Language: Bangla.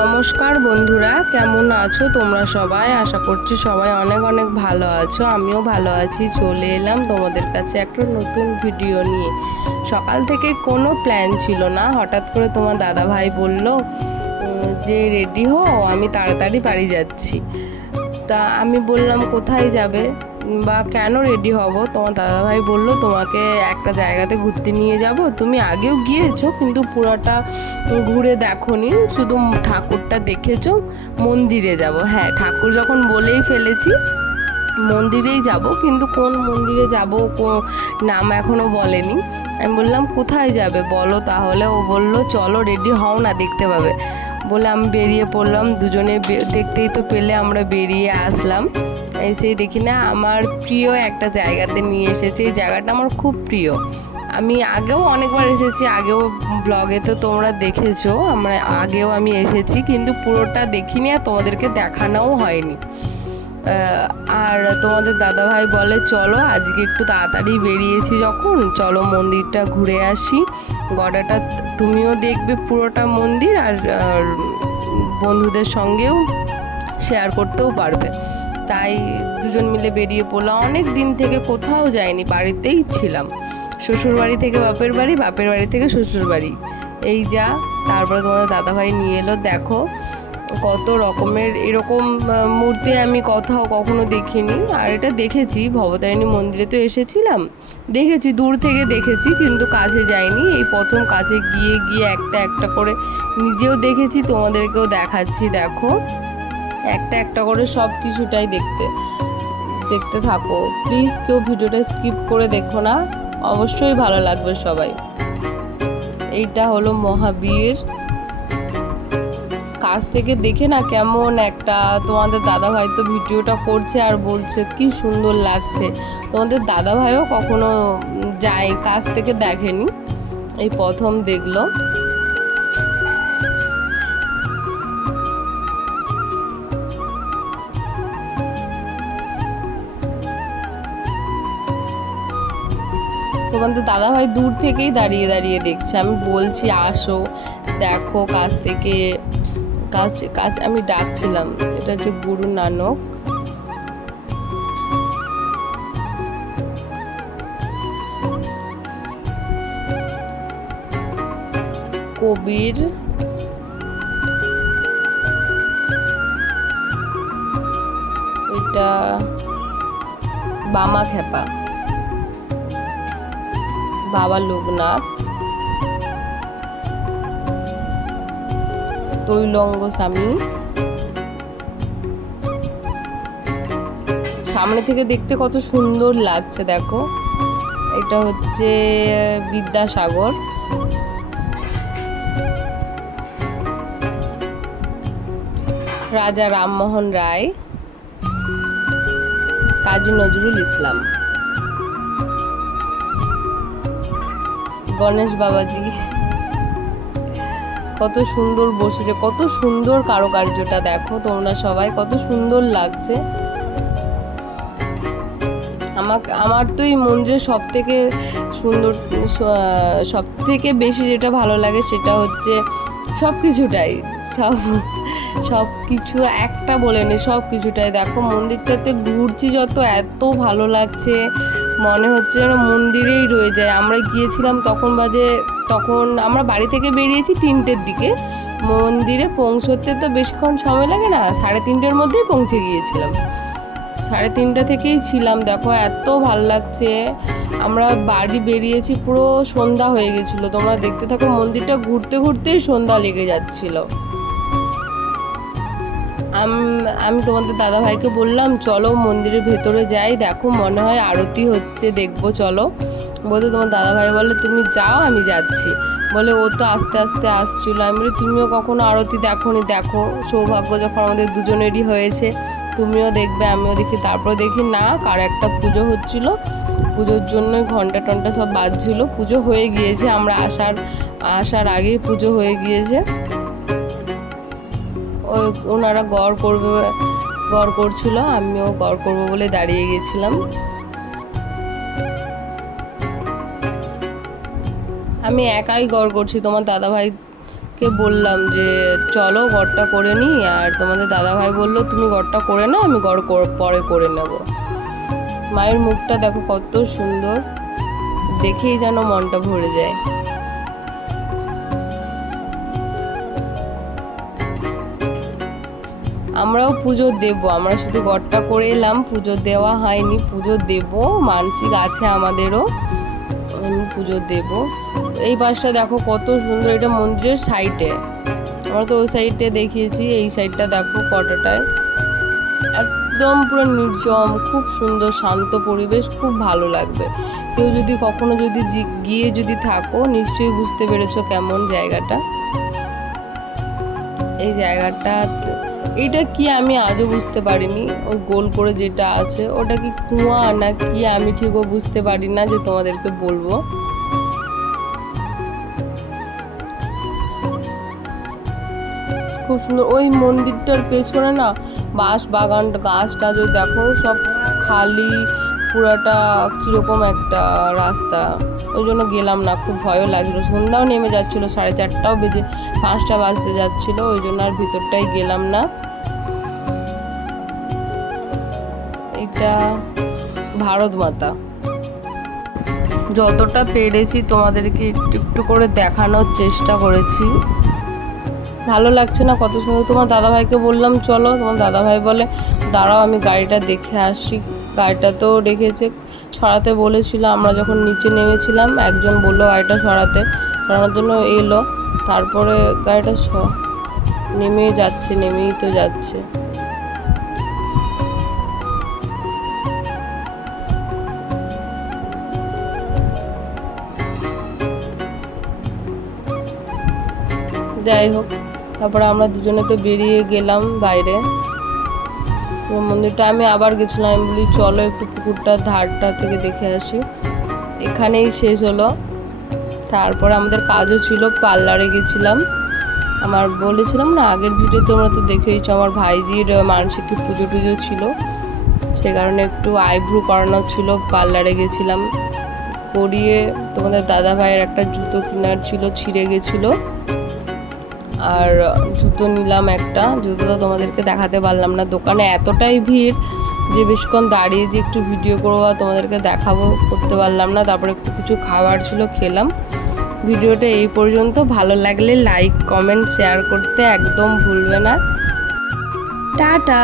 নমস্কার বন্ধুরা, কেমন আছো তোমরা সবাই? আশা করছি সবাই অনেক অনেক ভালো আছো। আমিও ভালো আছি। চলে এলাম তোমাদের কাছে একটা নতুন ভিডিও নিয়ে। সকাল থেকে কোনো প্ল্যান ছিল না, হঠাৎ করে তোমার দাদা ভাই বলল যে রেডি হও, আমি তাড়াতাড়ি বাড়ি যাচ্ছি। তা আমি বললাম কোথায় যাবে বা কেন রেডি হব? তোমার দাদাভাই বলল তোমাকে একটা জায়গাতে ঘুরতে নিয়ে যাব, তুমি আগেও গিয়েছো কিন্তু পুরোটা ঘুরে দেখোনি, শুধু ঠাকুরটা দেখেছো, মন্দিরে যাব। হ্যাঁ, ঠাকুর যখন বলেই ফেলেছি মন্দিরেই যাব, কিন্তু কোন মন্দিরে যাব নাম এখনো বলেনি। আমি বললাম কোথায় যাবে বলো তাহলে। ও বলল চলো রেডি হও না, দেখতে পাবে। বলে আমি বেরিয়ে পড়লাম, দুজনে দেখতেই তো পেলে আমরা বেরিয়ে আসলাম। এসেই দেখি না আমার প্রিয় একটা জায়গাতে নিয়ে এসেছে। এই জায়গাটা আমার খুব প্রিয়, আমি আগেও অনেকবার এসেছি, আগেও ব্লগে তো তোমরা দেখেছো, আগেও আমি এসেছি, কিন্তু পুরোটা দেখিনি আর তোমাদেরকে দেখানোও হয়নি। আর তোমাদের দাদাভাই বলে চলো আজকে একটু তাড়াতাড়ি বেরিয়েছি যখন, চলো মন্দিরটা ঘুরে আসি, গড়াটা তুমিও দেখবে পুরোটা মন্দির, আর বন্ধুদের সঙ্গেও শেয়ার করতেও পারবে। তাই দুজন মিলে বেরিয়ে পড়লাম। অনেক দিন থেকে কোথাও যাইনি, বাড়িতেই ছিলাম। শ্বশুর বাড়ি থেকে বাপের বাড়ি, বাপের বাড়ি থেকে শ্বশুর বাড়ি, এই যা। তারপরে তোমাদের দাদাভাই নিয়ে এলো, দেখো কত রকমের এরকম মূর্তি আমি কখনো দেখিনি। আর এটা দেখেছি ভবতারিণী মন্দিরে, তো এসেছিলাম, দেখেছি, দূর থেকে দেখেছি, কিন্তু কাছে যাইনি। এই প্রথম কাছে গিয়ে গিয়ে একটা একটা করে নিজেও দেখেছি, তোমাদেরকেও দেখাচ্ছি। দেখো একটা একটা করে সব কিছুটাই দেখতে থাকো। প্লিজ কেউ ভিডিওটা স্কিপ করে দেখো না, অবশ্যই ভালো লাগবে সবাই। এইটা হলো মহাবীর। কাছ থেকে দেখে না কেমন একটা, তোমাদের দাদাভাই তো ভিডিওটা করছে আর বলছে কি সুন্দর লাগছে। তোমাদের দাদাভাইও কখনো যায়, কাছ থেকে দেখেনি, এই প্রথম দেখলো। তোমাদের দাদাভাই দূর থেকেই দাঁড়িয়ে দাঁড়িয়ে দেখছে। আমি বলছি আসো দেখো কাছ থেকে, কাজ আমি ডাকছিলাম। এটা হচ্ছে গুরু নানক। কবির, এটা বামা খেপা, বাবা লোকনাথ, তৈলঙ্গ স্বামী। সামনে থেকে দেখতে কত সুন্দর লাগছে দেখো। এটা হচ্ছে বিদ্যাসাগর, রাজা রামমোহন রায়, কাজী নজরুল ইসলাম, গণেশ বাবাজি। কত সুন্দর বসেছে, কত সুন্দর কারুকার্যটা দেখো তোমরা সবাই, কত সুন্দর লাগছে। আমার তো এই মন্দিরের সব থেকে সুন্দর, সব থেকে বেশি যেটা ভালো লাগে সেটা হচ্ছে সব কিছুটাই, সব কিছু একটা বলেনি, সব কিছুটাই দেখো। মন্দিরটাতে ঘুরছি যত, এত ভালো লাগছে, মনে হচ্ছে যেন মন্দিরেই রয়ে যায়। আমরা গিয়েছিলাম তখন আমরা বাড়ি থেকে বেরিয়েছি 3টের দিকে, মন্দিরে পৌঁছতে তো বেশিক্ষণ সময় লাগে না, 3:30-র মধ্যেই পৌঁছে গিয়েছিলাম। 3:30 থেকেই ছিলাম, দেখো এত ভালো লাগছে। আমরা বাড়ি বেরিয়েছি পুরো সন্ধ্যা হয়ে গেছিলো। তোমরা দেখতে থাকো, মন্দিরটা ঘুরতে ঘুরতেই সন্ধ্যা লেগে যাচ্ছিল। আমি তোমাদের দাদাভাইকে বললাম চলো মন্দিরের ভেতরে যাই, দেখো মনে হয় আরতি হচ্ছে, দেখবো চলো। বলতে তোমার দাদাভাই বলে তুমি যাও আমি যাচ্ছি, বলে ও তো আস্তে আস্তে আসছিল। আমি বলি তুমিও কখনো আরতি দেখোনি, দেখো সৌভাগ্য যখন আমাদের দুজনেরই হয়েছে, তুমিও দেখবে আমিও দেখি। তারপরে দেখি না, কার একটা পুজো হচ্ছিল, পুজোর জন্যই ঘন্টা টন্টা সব বাজছিল। পুজো হয়ে গিয়েছে, আমরা আসার আগেই পুজো হয়ে গিয়েছে। ওনারা গড় করছিল, আমিও গড় করবো বলে দাঁড়িয়ে গেছিলাম। আমি একাই গড় করছি, তোমার দাদাভাই দাদাভাইকে বললাম যে চলো ঘরটা করে নিই, আর তোমাদের দাদাভাই বললো তুমি ঘরটা করে নাও, আমি ঘর পরে করে নেব। মায়ের মুখটা দেখো কত সুন্দর, দেখেই যেন মনটা ভরে যায়। আমরাও পুজো দেব, আমরা শুধু ঘরটা করে এলাম, পুজো দেওয়া হয়নি, পুজো দেব, মানসিক আছে আমাদেরও, আমি পুজো দেব। এই পাশটা দেখো কত সুন্দর, এটা মন্দিরের সাইডে, আমরা তো ওই সাইডে দেখিয়েছি, এই সাইডটা দেখো কটাটায় একদম পুরো নির্জম, খুব সুন্দর শান্ত পরিবেশ, খুব ভালো লাগবে। কেউ যদি কখনো যদি গিয়ে যদি থাকো নিশ্চয়ই বুঝতে পেরেছো কেমন জায়গাটা। এই জায়গাটা এটা কি আমি আজও বুঝতে পারিনি, ওই গোল করে যেটা আছে ওটা কি কুয়া না কি আমি ঠিকও বুঝতে পারি না, যে তোমাদেরকে বলবো। খুব সুন্দর, ওই মন্দিরটার পেছনে না বাঁশ বাগান, গাছ টাছ ওই দেখো সব খালি, পুরাটা কিরকম একটা রাস্তা, ওই জন্য গেলাম না, খুব ভয়ও লাগছিল, সন্ধ্যাও নেমে যাচ্ছিলো, 4:30টাও বেজে 5টা বাজতে যাচ্ছিল, ওই জন্য আর ভিতরটাই গেলাম না। এটা ভারত মাতা, যতটা পেরেছি তোমাদেরকে একটু একটু করে দেখানোর চেষ্টা করেছি। ভালো লাগছে না কত সুন্দর। তোমার দাদাভাইকে বললাম চলো, তোমার দাদাভাই বলে দাঁড়াও আমি গাড়িটা দেখে আসি। গাড়িটা তো রেখেছে, সরাতে বলেছিল, আমরা যখন নিচে নেমেছিলাম একজন বললো গাড়িটা সরানোর জন্য এলো, তারপরে গাড়িটা নেমেই তো যাচ্ছে। যাই হোক, তারপরে আমরা দুজনে তো বেরিয়ে গেলাম বাইরে। মন্দিরটা আমি আবার গেছিলাম, আমি বলি চলো একটু পুকুরটার ধারটা থেকে দেখে আসি, এখানেই শেষ হলো। তারপরে আমাদের কাজও ছিল, পার্লারে গেছিলাম। আমার বলেছিলাম না আগের ভিডিও তোমরা তো দেখেইছো, আমার ভাইজির মানসিক পুজো টুজো ছিল, সে কারণে একটু আইব্রু করানো ছিল, পার্লারে গেছিলাম, করিয়ে তোমাদের দাদা ভাইয়ের একটা জুতো কেনার ছিল, ছিঁড়ে গেছিলো, আর জুতো নিলাম একটা, জুতোটা তোমাদেরকে দেখাতে পারলাম না, দোকানে এতটাই ভিড় যে বেশিক্ষণ দাঁড়িয়ে যে একটু ভিডিও করবো তোমাদেরকে দেখাবো করতে পারলাম না। তারপরে একটু কিছু খাবার ছিল, খেলাম। ভিডিওটা এই পর্যন্ত, ভালো লাগলে লাইক কমেন্ট শেয়ার করতে একদম ভুলবে না। টাটা।